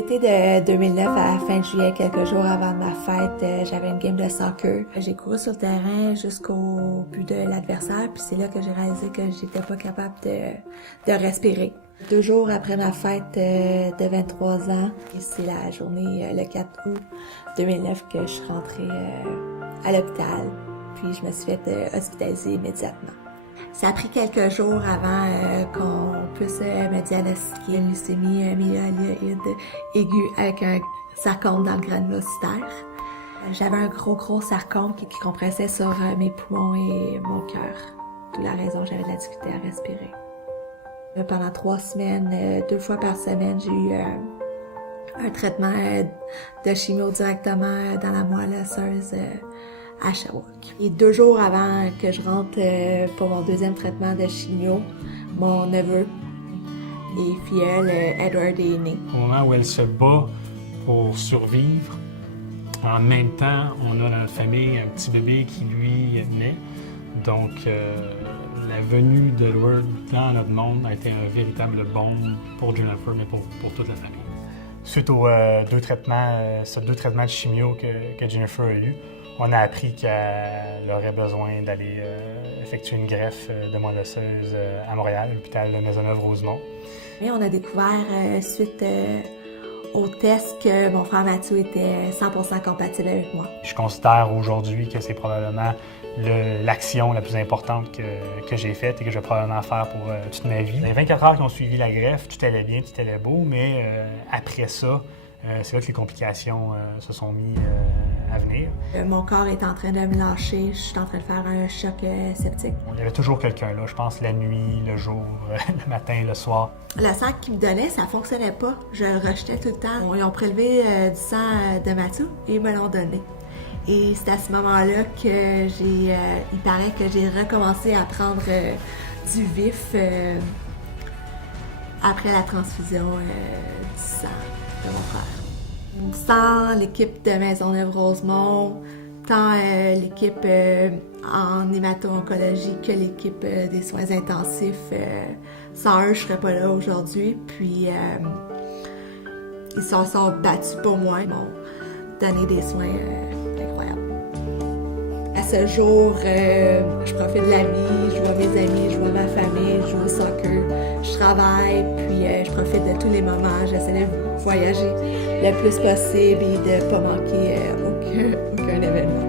L'été de 2009, à la fin de juillet, quelques jours avant ma fête, j'avais une game de soccer. J'ai couru sur le terrain jusqu'au but de l'adversaire, puis c'est là que j'ai réalisé que j'étais pas capable de respirer. 2 jours après ma fête de 23 ans, c'est la journée, le 4 août 2009, que je suis rentrée à l'hôpital, puis je me suis fait hospitaliser immédiatement. Ça a pris quelques jours avant qu'on puisse me diagnostiquer une leucémie myéloïde aiguë avec un sarcome dans le granulocitaire. J'avais un gros sarcome qui compressait sur mes poumons et mon cœur. D'où la raison j'avais de la difficulté à respirer. Pendant 3 semaines, 2 fois par semaine, j'ai eu un traitement de chimio directement dans la moelle osseuse à Sherbrooke. Et 2 jours avant que je rentre pour mon 2e traitement de chimio, mon neveu et filleul Edward est né. Au moment où elle se bat pour survivre, en même temps, on a dans notre famille un petit bébé qui, lui, naît. Donc, la venue d'Edward dans notre monde a été un véritable baume pour Jennifer, mais pour toute la famille. Suite aux 2 traitements de chimio que Jennifer a eu, on a appris qu'elle aurait besoin d'aller effectuer une greffe de moelle osseuse à Montréal, à l'hôpital de Maisonneuve-Rosemont. Et on a découvert, suite au test, que mon frère Mathieu était 100% compatible avec moi. Je considère aujourd'hui que c'est probablement l'action la plus importante que j'ai faite et que je vais probablement faire pour toute ma vie. Les 24 heures qui ont suivi la greffe, tout allait bien, tout allait beau, mais après ça, c'est là que les complications se sont mises à venir. Mon corps est en train de me lâcher, je suis en train de faire un choc septique. Il y avait toujours quelqu'un là, je pense la nuit, le jour, le matin, le soir. Le sang qu'ils me donnaient, ça fonctionnait pas. Je le rejetais tout le temps. Ils ont prélevé du sang de Mathieu et ils me l'ont donné. Et c'est à ce moment-là que il paraît que j'ai recommencé à prendre du vif après la transfusion du sang de mon frère. Sans l'équipe de Maisonneuve-Rosemont, tant l'équipe en hémato-oncologie que l'équipe des soins intensifs, sans eux, je serais pas là aujourd'hui. Puis ils se sont battus pour moi, ils m'ont donné des soins incroyables. À ce jour, je profite de la vie, je vois mes amis, je vois ma famille, je joue au soccer, je travaille, puis je profite de tous les moments, j'essaie de voyager le plus possible et de ne pas manquer aucun événement.